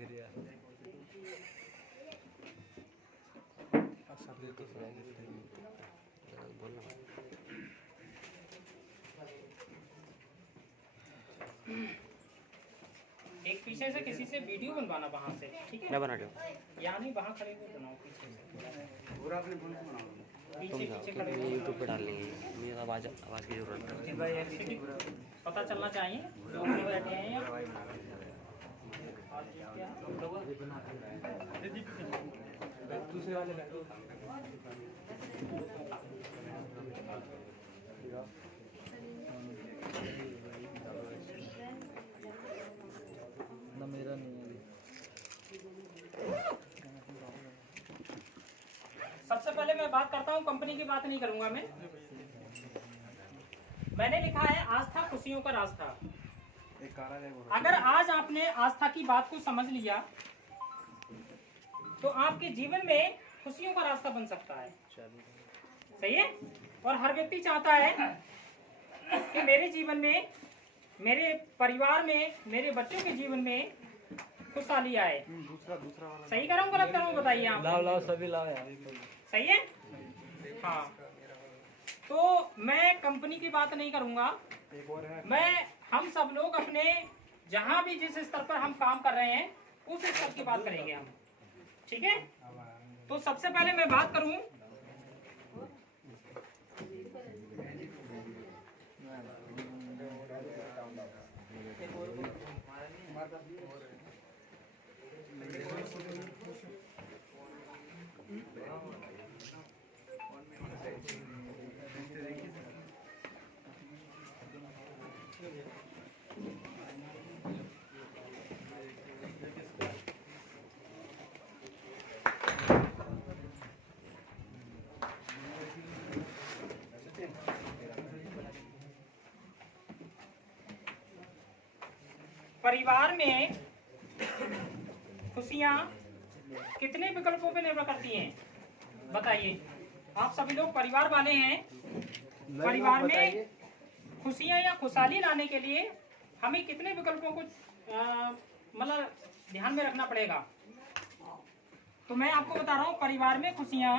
एक पीछे से किसी से वीडियो बनवाना वहाँ से, ठीक है? मैं बना रहा हूँ। यहाँ नहीं, वहाँ खड़े हुए बनाओ पीछे से। पूरा अपने फोन से बनाओ। पीछे पीछे खड़े हुए यूट्यूब पे डाल लेंगे, मुझे आवाज़ की ज़रूरत है। पता चलना चाहिए लोग भी बैठे हैं यहाँ। दूसरे वाले ना मेरा नहीं है। सबसे पहले मैं बात करता हूँ, कंपनी की बात नहीं करूंगा मैं। मैंने लिखा है आस्था खुशियों का रास्ता। अगर आज आपने आस्था की बात को समझ लिया तो आपके जीवन में खुशियों का रास्ता बन सकता है। सही है? और हर व्यक्ति चाहता है कि मेरे जीवन में, मेरे परिवार में, मेरे बच्चों के जीवन में खुशहाली आए। दूसरा वाला सही कर रहा हूँ गलत कर रहा हूँ बताइए आप। लाओ सभी लाओ यार। सही है? हाँ, तो मैं कंपनी की बात नहीं करूंगा। एक और है। मैं हम सब लोग अपने जहां भी जिस स्तर पर हम काम कर रहे हैं उस स्तर की बात करेंगे हम, ठीक है? तो सबसे पहले मैं बात करूं परिवार में खुशियां कितने विकल्पों पे निर्भर करती हैं बताइए। आप सभी लोग परिवार वाले हैं। परिवार में खुशियां या खुशहाली लाने के लिए हमें कितने विकल्पों को मतलब ध्यान में रखना पड़ेगा। तो मैं आपको बता रहा हूं, परिवार में खुशियां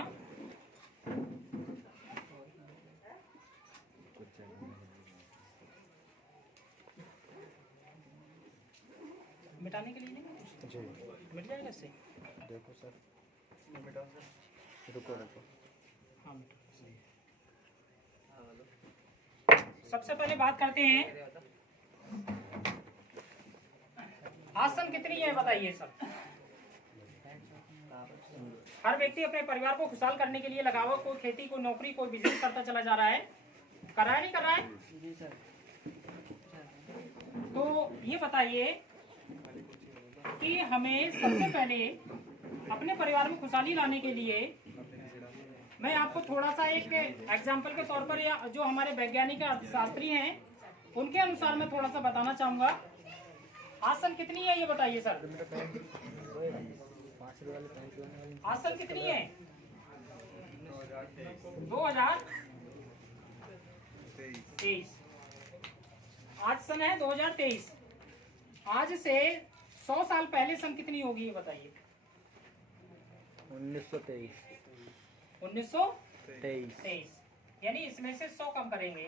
मिटाने के लिए नहीं जी मिट जाएगा इससे। देखो सर, मिटा सर, रुको रुको। हाँ, सबसे पहले बात करते हैं आसन कितनी है बताइए सब। हर व्यक्ति अपने परिवार को खुशहाल करने के लिए लगा हुआ, कोई खेती, कोई नौकरी, कोई बिजनेस करता चला जा रहा है। कर रहा है नहीं कर रहा है? तो ये बताइए कि हमें सबसे पहले अपने परिवार में खुशहाली लाने के लिए मैं आपको थोड़ा सा एक एग्जाम्पल के तौर पर, या जो हमारे वैज्ञानिक अर्थशास्त्री हैं उनके अनुसार मैं थोड़ा सा बताना चाहूंगा। आसन कितनी है ये बताइए सर। आसन कितनी है? 2023। आज सन है 2023। आज से 100 साल पहले सन कितनी होगी ये बताइए। 1923। 1923। यानी इसमें से 100 कम करेंगे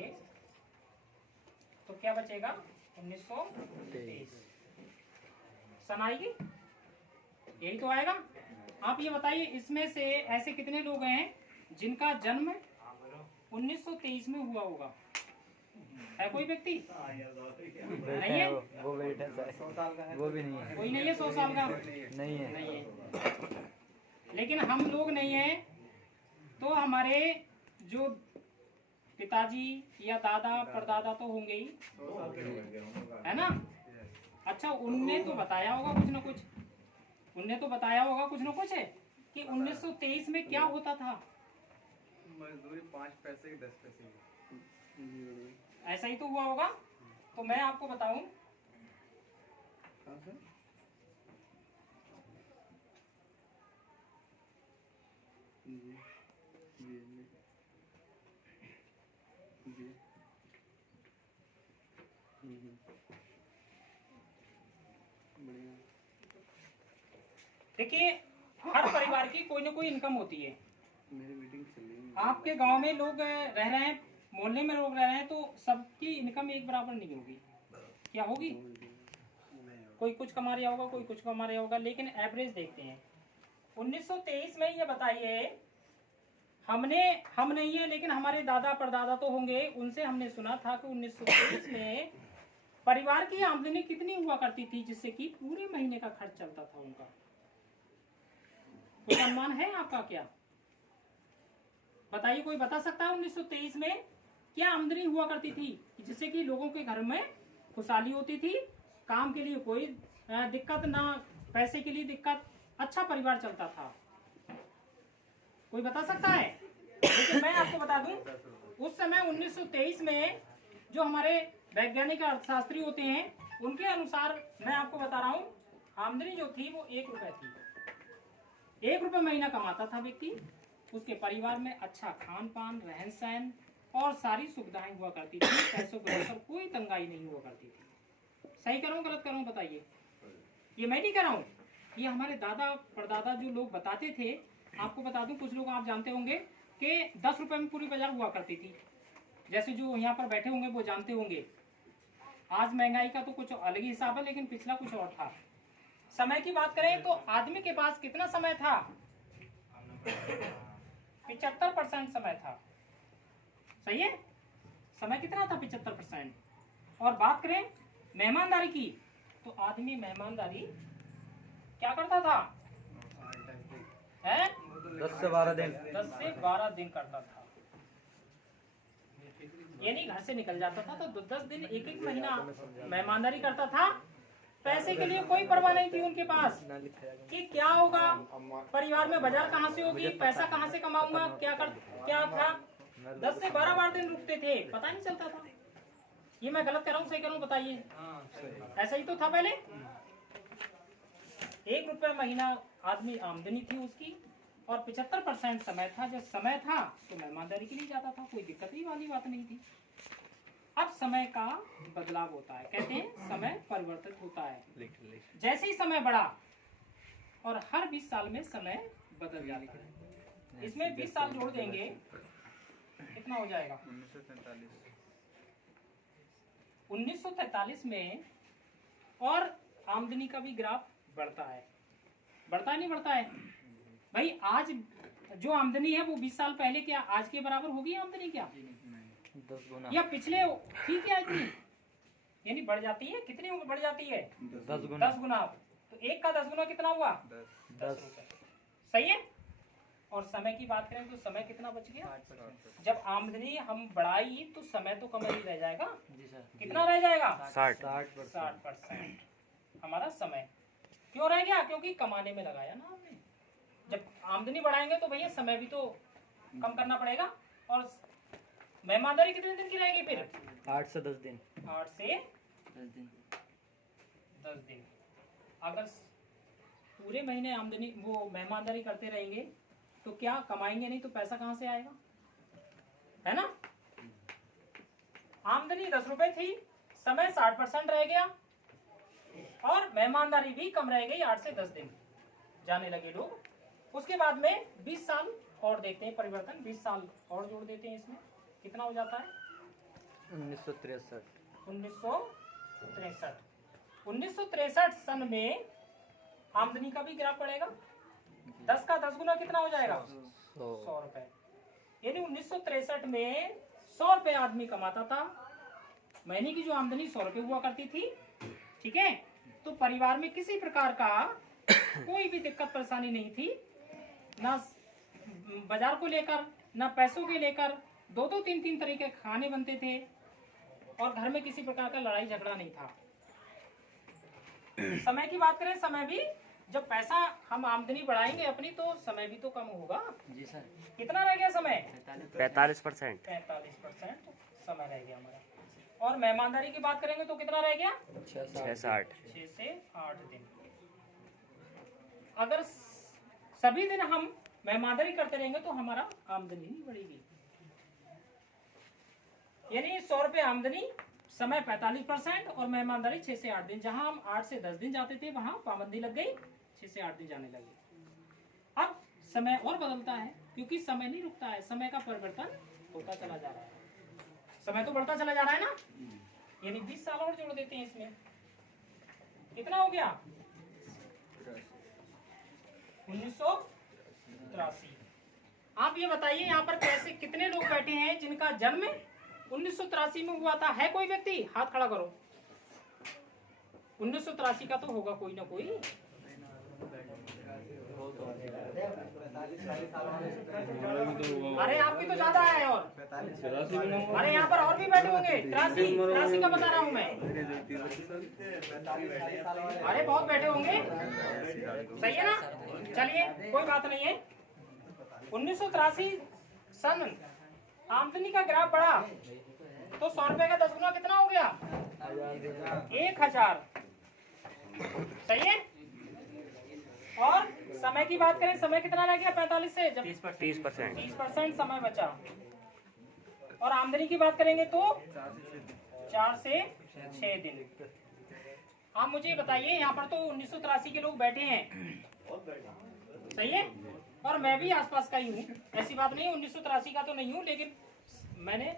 तो क्या बचेगा? 1923 सन आएगी, यही तो आएगा। आप ये बताइए, इसमें से ऐसे कितने लोग हैं जिनका जन्म 1923 में हुआ होगा? है कोई व्यक्ति? नहीं है? वो बेटा 100 साल का है, वो भी नहीं है। कोई नहीं है 100 साल का? नहीं है। नहीं है। लेकिन हम लोग नहीं है तो हमारे जो पिताजी या दादा परदादा तो होंगे ही, है ना? अच्छा, उनने तो बताया होगा कुछ ना कुछ, उनने तो बताया होगा कुछ ना कुछ है कि 1923 में क्या होता था। मजदूरी 5 पैसे की 10 पैसे की, ऐसा ही तो हुआ होगा। तो मैं आपको बताऊं, देखिए हर परिवार की कोई ना कोई इनकम होती है। मेरी मीटिंग चल रही है। आपके गांव में लोग रह रहे हैं, मोहल्ले में लोग रह रहे हैं, तो सबकी इनकम एक बराबर नहीं होगी। क्या होगी? कोई कुछ कमा रहा होगा, कोई कुछ कमा रहा होगा, लेकिन एवरेज देखते हैं। 1923 में ये बताइए, हम नहीं है लेकिन हमारे दादा परदादा तो होंगे, उनसे हमने सुना था कि 1923 में परिवार की आमदनी कितनी हुआ करती थी जिससे कि पूरे महीने का खर्च चलता था उनका। कोई अनुमान है आपका? क्या बताइए, कोई बता सकता है 1923 में क्या आमदनी हुआ करती थी जिससे कि लोगों के घर में खुशहाली होती थी, काम के लिए कोई दिक्कत ना, पैसे के लिए दिक्कत, अच्छा परिवार चलता था? कोई बता सकता है? लेकिन मैं आपको बता दूं, उस समय 1923 में जो हमारे वैज्ञानिक अर्थशास्त्री होते हैं उनके अनुसार मैं आपको बता रहा हूँ, आमदनी जो थी वो 1 रुपए थी। 1 रुपए महीना कमाता था व्यक्ति, उसके परिवार में अच्छा खान पान, रहन सहन और सारी सुविधाएं हुआ करती थी। पैसों को लेकर कोई तंगाई नहीं हुआ करती थी। सही कर रहा हूँ, गलत कर रहा हूँ? बताइए। ये मैं नहीं कर रहा हूँ, ये हमारे दादा परदादा जो लोग बताते थे। आपको बता दूं, कुछ लोग आप जानते होंगे कि 10 रुपए में पूरी बाजार हुआ करती थी। जैसे जो यहाँ पर बैठे होंगे वो जानते होंगे। आज महंगाई का तो कुछ अलग ही हिसाब है, लेकिन पिछला कुछ और था। समय की बात करें तो आदमी के पास कितना समय था? 75% समय था। सही है? समय कितना था? 75%। और बात करें मेहमानदारी की तो आदमी मेहमानदारी क्या करता था? 10 से 12 दिन 10 से 12 दिन करता था। यानी घर से निकल जाता था तो 10 दिन, एक महीना मेहमानदारी करता था। पैसे के लिए कोई परवाह नहीं थी उनके पास कि क्या होगा, परिवार में बाजार कहाँ से होगी, पैसा कहाँ से कमाऊंगा, क्या था। 10 से 12 दिन रुकते थे, पता नहीं चलता था। ये मैं गलत कर रहा हूँ, सही कर रहा हूँ? बताइए। ऐसा ही तो था पहले। 1 रुपए महीना आदमी आमदनी थी उसकी, और 75% समय था। जब समय था तो मेहमानदारी के लिए जाता था, कोई दिक्कत ही वाली बात नहीं थी। अब समय का बदलाव होता है, कहते हैं समय परिवर्तित होता है। जैसे ही समय बढ़ा, और हर 20 साल में समय बदल जाता है। इसमें 20 साल जोड़ देंगे, कितना हो जाएगा? 1943 में। और आमदनी का भी ग्राफ बढ़ता है। बढ़ता नहीं बढ़ता है भाई? आज जो आमदनी है वो 20 साल पहले क्या आज के बराबर होगी आमदनी? क्या 10 गुना या पिछले ठीक है इतनी, यानी बढ़ जाती है। कितनी बढ़ जाती है? 10 गुना 10 गुना। तो 1 का 10 गुना कितना हुआ? 10 रुपए। सही है? और समय की बात करें तो समय कितना बच गया? जब आमदनी हम बढ़ाई तो समय तो कम ही रह जाएगा। जी सर। कितना रह जाएगा? 60% हमारा समय क्यों रह गया? क्योंकि कमाने में लगाया ना हमने। जब आमदनी बढ़ाएंगे तो भैया समय भी तो कम करना पड़ेगा। और मेहमानदारी कितने दिन की रहेगी फिर? 8 से 10 दिन 8 से 10 दिन। अगर पूरे महीने आमदनी वो मेहमानदारी करते रहेंगे तो क्या कमाएंगे नहीं तो पैसा कहाँ से आएगा? है ना? आमदनी 10 रुपए थी, समय 60% रह गया, और मेहमानदारी भी कम रह गई। 8 से 10 दिन जाने लगे लोग। उसके बाद में 20 साल और देखते हैं परिवर्तन। 20 साल और जोड़ देते हैं इसमें, कितना हो जाता है? 1963 1963 सन में आमदनी का भी ग्राफ बढ़ेगा। 10 का 10 गुना कितना हो जाएगा? 100 रुपए। यानी 1963 में 100 रुपए आदमी कमाता था। महीने की जो आमदनी 100 रुपए हुआ करती थी। ठीक है? तो परिवार में किसी प्रकार का कोई भी दिक्कत परेशानी नहीं थी, ना बाजार को लेकर, ना पैसों के लेकर। 2-2, 3-3 तरह के खाने बनते थे, और घर में किसी प्रकार का लड़ाई झगड़ा नहीं था। समय की बात करें, समय भी जब पैसा हम आमदनी बढ़ाएंगे अपनी तो समय भी तो कम होगा। जी सर। कितना रह गया समय? 45%। 45% समय रह गया हमारा। और मेहमानदारी की बात करेंगे तो कितना रह गया? 6 से 8 6 से 8 दिन। अगर सभी दिन हम मेहमानदारी करते रहेंगे तो हमारा आमदनी नहीं बढ़ेगी। यानी 100 रुपए आमदनी, समय 45% और मेहमानदारी 6 से 8 दिन। जहां हम 8 से 10 दिन जाते थे वहां पाबंदी लग गई 6 से 8 दिन जाने लगे। अब समय और बदलता है, क्योंकि समय नहीं रुकता है, समय का परिवर्तन होता चला जा रहा है, समय तो बढ़ता चला जा रहा है ना। यानी 20 साल और जोड़ देते हैं इसमें, कितना हो गया 1983। आप ये बताइए यहाँ पर कैसे कितने लोग बैठे हैं जिनका जन्म 1983 में हुआ था? है कोई व्यक्ति? हाथ खड़ा करो। 1983 का तो होगा कोई ना कोई। अरे आपकी तो ज्यादा है। और अरे यहाँ पर और भी बैठे होंगे। 83 का बता रहा हूँ मैं। अरे बहुत बैठे होंगे, सही है ना। चलिए कोई बात नहीं है। 1983 सन आमदनी का ग्राफ बढ़ा तो 100 रुपए का 10 गुना कितना हो गया 1000। सही है। और समय की बात करें, समय कितना रह गया 45 से जब 30% समय बचा। और आमदनी की बात करेंगे तो 4 से 6 दिन। आप मुझे बताइए यहाँ पर तो 1983 के लोग बैठे हैं, सही है। और मैं भी आसपास का ही हूँ, ऐसी बात नहीं 1983 का तो नहीं हूँ, लेकिन मैंने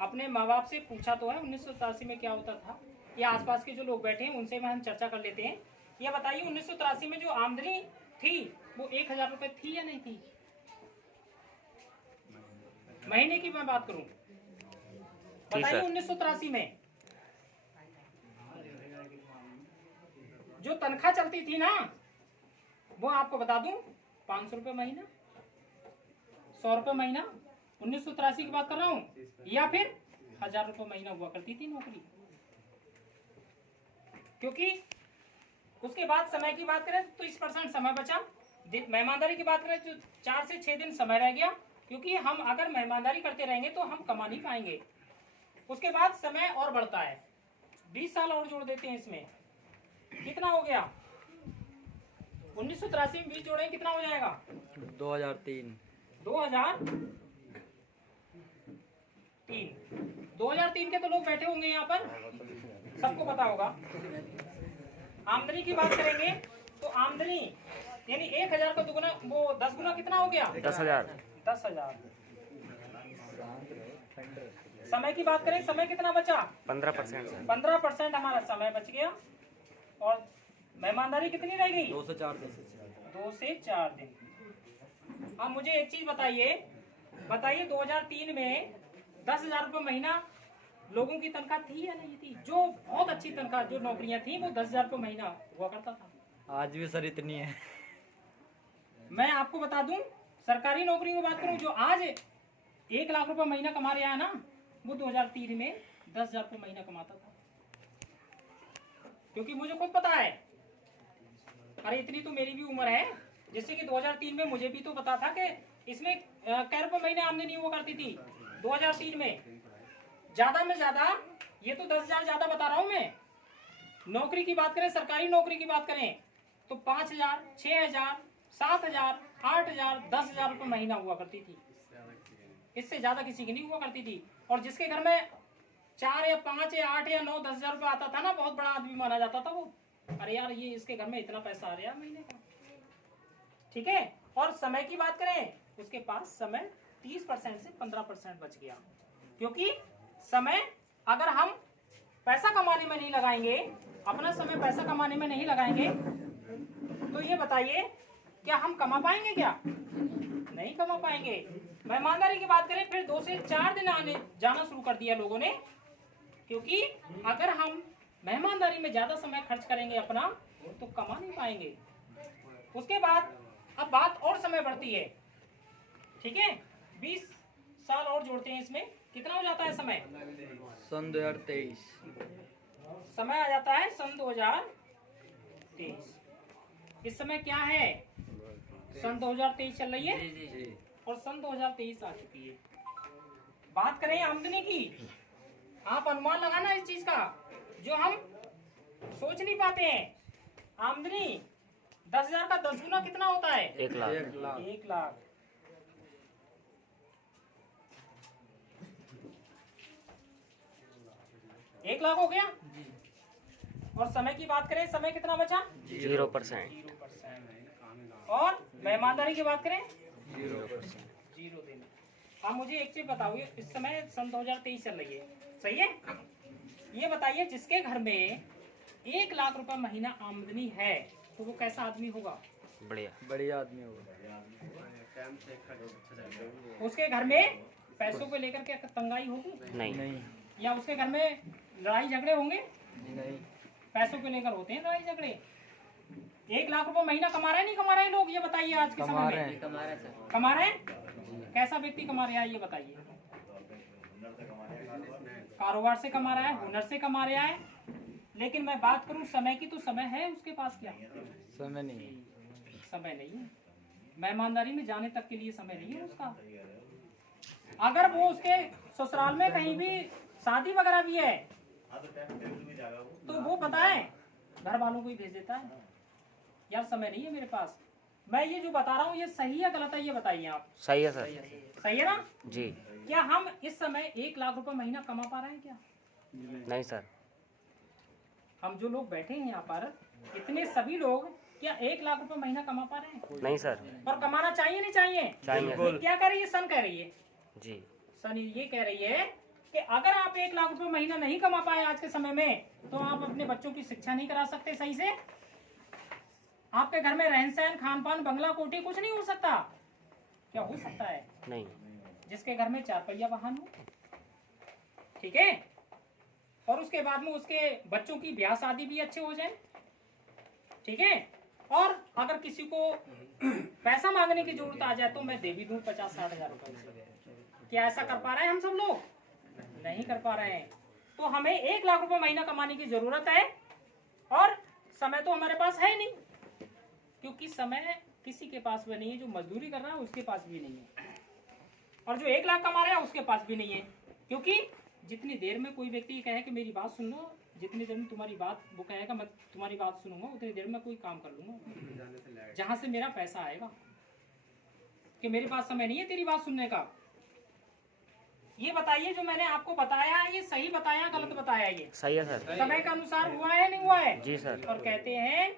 अपने माँ बाप से पूछा तो है 1983 में क्या होता था। ये आसपास के जो लोग बैठे हैं उनसे हम चर्चा कर लेते हैं। ये बताइए 1983 में जो आमदनी थी वो 1000 रुपए थी या नहीं थी? महीने की मैं बात करूं, बताइए 1983 में जो तनख्वाह चलती थी ना, वो आपको बता दूं 500 रुपए महीना, 100 रुपए महीना। 1983 की बात कर रहा हूँ। या फिर 1000 रुपए महीना हुआ करती थी नौकरी। क्योंकि उसके बाद समय की बात करें तो 30% समय बचा। मेहमानदारी की बात करें तो 4 से 6 दिन समय रह गया, क्योंकि हम अगर मेहमानदारी करते रहेंगे तो हम कमा नहीं पाएंगे। उसके बाद समय और बढ़ता है, 20 साल और जोड़ देते हैं इसमें, कितना हो गया 1983 में 20 जोड़े कितना हो जाएगा 2003। 2003 के तो लोग बैठे होंगे यहाँ पर, सबको पता होगा। आमदनी की बात करेंगे तो आमदनी यानी 1000 का दुगुना, वो 10 गुना कितना हो गया 10,000। 10,000। समय की बात करें, समय कितना बचा 15%। 15% हमारा समय बच गया। और मेहमानदारी कितनी रह गई 2 से 4 दिन। 2 से 4 दिन। अब मुझे एक चीज बताइए 2003 में 10,000 रुपये महीना लोगों की तनख्वाह थी या नहीं थी? जो बहुत अच्छी तनख्वाह जो नौकरियां थी वो 10,000 रुपये महीना हुआ करता था। आज भी सर इतनी है। मैं आपको बता दूं, सरकारी नौकरी की बात करूं, जो आज 1 लाख रुपए महीना कमा रहा है ना, वो 2003 में 10,000 रुपये महीना कमाता था। क्योंकि मुझे खुद पता है, अरे इतनी तो मेरी भी उम्र है, जैसे कि 2003 में मुझे भी तो पता था कि इसमें कै रुपये महीने आमदनी हुआ करती थी 2003 में। ज्यादा में ज्यादा, ये तो 10,000 ज्यादा बता रहा हूं मैं। नौकरी की बात करें, सरकारी नौकरी की बात करें तो 5,000, 6,000, 7,000, 8,000, 10,000 रुपये महीना हुआ करती थी। इससे ज्यादा किसी की नहीं हुआ करती थी। और जिसके घर में 4 या 5 या 8 या 9, 10,000 रुपये आता था ना, बहुत बड़ा आदमी माना जाता था वो। अरे यार ये इसके घर में इतना पैसा आ रहा है महीने का, ठीक है। और समय की बात करें, उसके पास समय 30% से 15% बच गया। क्योंकि समय अगर हम पैसा कमाने में नहीं लगाएंगे, अपना समय पैसा कमाने में नहीं लगाएंगे, तो ये बताइए क्या हम कमा पाएंगे? क्या नहीं कमा पाएंगे। मेहमानदारी की बात करें, फिर 2 से 4 दिन आने जाना शुरू कर दिया लोगों ने। क्योंकि अगर हम मेहमानदारी में ज्यादा समय खर्च करेंगे अपना, तो कमा नहीं पाएंगे। उसके बाद अब बात और समय बढ़ती है, ठीक है। 20 साल और जोड़ते हैं इसमें, कितना हो जाता है समय सन 2023। समय आ जाता है सन 2023। इस समय क्या है, सन 2023 चल रही है जी। और सन 2023 आ चुकी है। बात करें आमदनी की, आप अनुमान लगाना इस चीज का जो हम सोच नहीं पाते हैं। आमदनी 10,000 का 10 गुना कितना होता है 1 लाख। 1 लाख। 1 लाख हो गया। और समय की बात करें, समय कितना बचा 0%। 0%। और मेहमानदारी की बात करें 0 दिन। अब मुझे एक चीज बताओ, इस समय सन 2023 चल रही है, सही है? ये बताइए जिसके घर में 1 लाख रुपए महीना आमदनी है तो वो कैसा आदमी होगा? बढ़िया आदमी होगा। उसके घर में पैसों को लेकर के तंगाई होगी? नहीं या उसके घर में लड़ाई झगड़े होंगे? नहीं। पैसों को लेकर होते हैं लड़ाई झगड़े। 1 लाख रुपए महीना कमा रहे हैं, नहीं कमा रहे हैं लोग? ये बताइए आज के समय में। कमा रहे हैं? कैसा व्यक्ति कमा रहा है ये बताइए? कारोबार से कमा रहा है, हुनर से कमा रहा है। लेकिन मैं बात करूं समय की, तो समय है उसके पास क्या? समय नहीं। समय नहीं है। मेहमानदारी में जाने तक के लिए समय नहीं है उसका। अगर वो उसके ससुराल में कहीं भी शादी वगैरह भी है तो वो बताए घर वालों को ही भेज देता है, यार समय नहीं है मेरे पास। मैं ये जो बता रहा हूँ ये सही है गलत है ये बताइए आप। सही है सर। सही है ना जी। क्या हम इस समय 1 लाख रुपए महीना कमा पा रहे हैं क्या? नहीं सर। हम जो लोग बैठे हैं यहाँ पर, इतने सभी लोग क्या 1 लाख रुपए महीना कमा पा रहे हैं? नहीं सर। और कमाना चाहिए नहीं चाहिए? चाहिए। ये क्या कह रही है सन? कह रही है जी। सन ये कह रही है कि अगर आप 1 लाख रुपए महीना नहीं कमा पाए आज के समय में तो आप अपने बच्चों की शिक्षा नहीं करा सकते सही से। आपके घर में रहन सहन खान पान बंगला कोठी कुछ नहीं हो सकता। क्या हो सकता है? नहीं। जिसके घर में 4 पहिया वाहन हो, ठीक है, और उसके बाद में उसके बच्चों की ब्याह शादी भी अच्छे हो जाए, ठीक है, और अगर किसी को पैसा मांगने की जरूरत आ जाए तो मैं दे भी दूं 50-60 हजार रुपए से। क्या ऐसा कर पा रहे हैं हम सब लोग? नहीं कर पा रहे हैं। तो हमें 1 लाख रुपए महीना कमाने की जरूरत है और समय तो हमारे पास है नहीं, क्योंकि समय किसी के पास भी नहीं है। जो मजदूरी कर रहा है उसके पास भी नहीं है, और जो 1 लाख कमा रहा है उसके पास भी नहीं है। क्योंकि जितनी देर में कोई व्यक्ति कहे कि मेरी बात सुन लो, जितनी देर में तुम्हारी बात वो कहेगा मैं तुम्हारी बात सुनूंगा, उतनी देर में कोई काम कर लूंगा जहां से मेरा पैसा आएगा। कि मेरे पास समय नहीं है तेरी बात सुनने का। ये बताइए जो मैंने आपको बताया ये सही बताया गलत बताया? ये सही है सर। समय के अनुसार हुआ है नहीं हुआ है? जी सर। और कहते हैं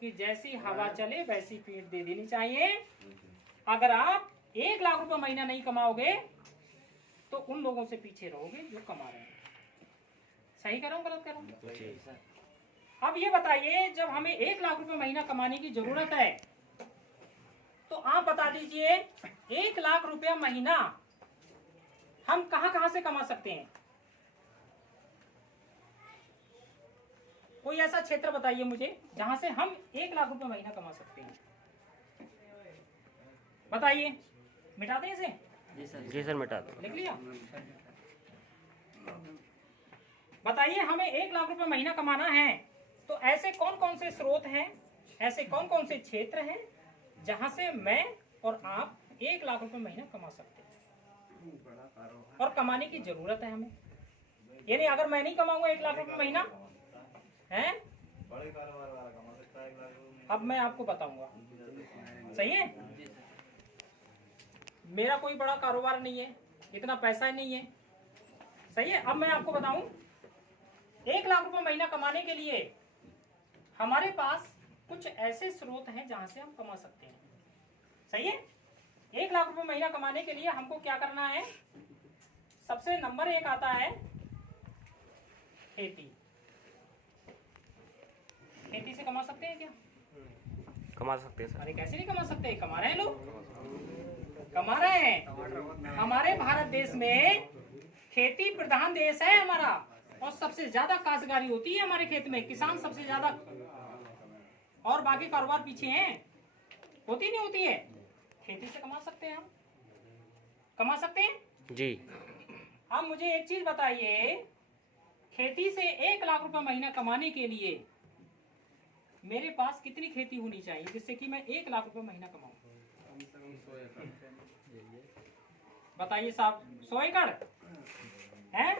कि जैसी हवा चले वैसी पीठ दे देनी चाहिए। अगर आप 1 लाख रुपए महीना नहीं कमाओगे तो उन लोगों से पीछे रहोगे जो कमा रहे हैं। सही कर रहा हूं गलत कर रहा हूं? अब ये बताइए जब हमें 1 लाख रुपए महीना कमाने की जरूरत है तो आप बता दीजिए 1 लाख रुपया महीना हम कहां कहां से कमा सकते हैं? कोई ऐसा क्षेत्र बताइए मुझे जहां से हम 1 लाख रुपए महीना कमा सकते हैं। बताइए। मिटा दें इसे? जी सर मिटा दो। लिख लिया? बताइए हमें 1 लाख रुपए महीना कमाना है तो ऐसे कौन कौन से स्रोत हैं, ऐसे कौन कौन से क्षेत्र हैं जहां से मैं और आप 1 लाख रुपए महीना कमा सकते हैं और कमाने की जरूरत है हमें। यानी अगर मैं नहीं कमाऊंगा 1 लाख रुपए महीना है, अब मैं आपको बताऊंगा, सही है? मेरा कोई बड़ा कारोबार नहीं है, इतना पैसा नहीं है, सही है? अब मैं आपको बताऊं 1 लाख रुपए महीना कमाने के लिए हमारे पास कुछ ऐसे स्रोत हैं जहां से हम कमा सकते हैं, सही है? 1 लाख रुपए महीना कमाने के लिए हमको क्या करना है? सबसे नंबर 1 आता है खेती। खेती से कमा सकते हैं क्या? कमा सकते हैं सर। अरे कैसे नहीं कमा सकते? कमा रहे हैं लोग, कमा रहे हैं। हमारे भारत देश में खेती प्रधान देश है हमारा, और सबसे ज्यादा काश्तकारी होती है हमारे खेत में, किसान सबसे ज्यादा, और बाकी कारोबार पीछे हैं। होती नहीं होती है? खेती से कमा सकते हैं हम, कमा सकते हैं जी। अब मुझे एक चीज बताइए, खेती से 1 लाख रुपए महीना कमाने के लिए मेरे पास कितनी खेती होनी चाहिए जिससे कि मैं 1 लाख रुपए महीना कमाऊं? बताइए साहब, 100 एकड़ है?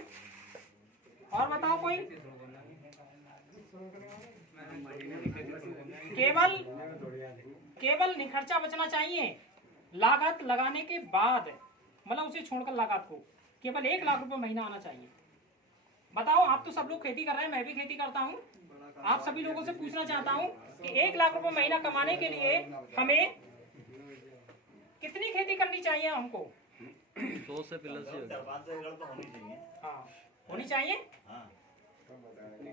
और बताओ कोई? केवल निखर्चा बचना चाहिए, लागत लगाने के बाद, मतलब उसे छोड़कर लागत को केवल 1 लाख रुपए महीना आना चाहिए। बताओ, आप तो सब लोग खेती कर रहे हैं, मैं भी खेती करता हूँ, आप सभी लोगों से पूछना चाहता हूँ कि 1 लाख रुपए महीना कमाने के लिए हमें कितनी खेती करनी चाहिए हमको? 100 से प्लस ही होगा। 5 एकड़ तो होनी चाहिए। हाँ, होनी चाहिए। हाँ,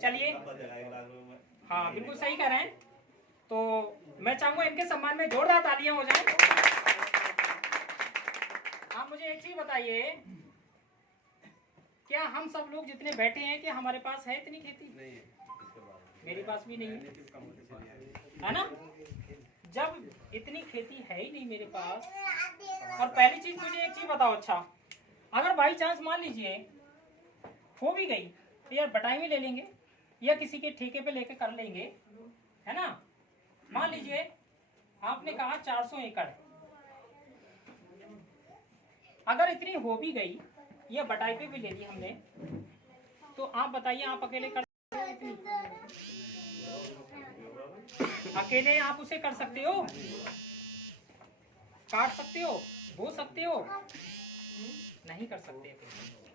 चलिए, तब बचेगा 1 लाख रुपए में। हाँ बिल्कुल सही कह रहे हैं। तो मैं चाहूंगा इनके सम्मान में जोरदार तालियां हो जाएं। आप मुझे एक चीज बताइए, क्या हम सब लोग जितने बैठे हैं कि हमारे पास है इतनी खेती? नहीं है। मेरे पास भी नहीं है ना। जब इतनी खेती है ही नहीं मेरे पास, और पहली चीज मुझे एक चीज बताओ, अच्छा अगर बाई चांस मान लीजिए हो भी गई तो यार बटाई में ले लेंगे या किसी के ठेके पे लेके कर लेंगे, है ना। मान लीजिए आपने कहा 400 एकड़, अगर इतनी हो भी गई या बटाई पे भी ले ली हमने, तो आप बताइए आप अकेले कर सकते हो इतनी? अकेले आप उसे कर सकते हो? काट सकते हो, बो सकते हो? नहीं कर सकते।